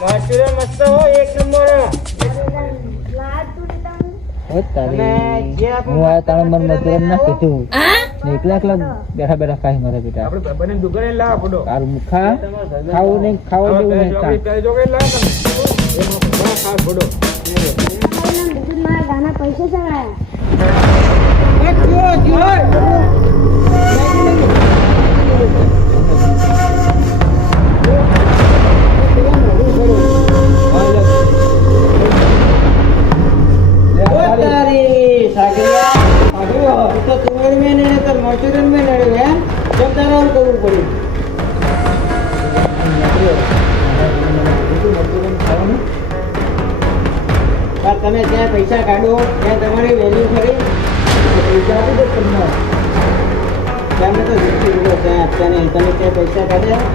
મચુરે મસ્ત હો એક નંબર બેઠા બેઠા ખાઈ મારે બેટા આપણે બને દુકાને લાવ પડો તારું મુખા ખાવું નહીં ખાવું જેવું નહીં ખાસ પડો ગાના પૈસા ચડાયા તમે ત્યાં પૈસા કાઢો ત્યાં તમારી વેલ્યુ ખરી પૈસા આપી દો તમને તમે તો જીતી ગયો ત્યાં આપતા નહીં તમે ત્યાં પૈસા કાઢ્યા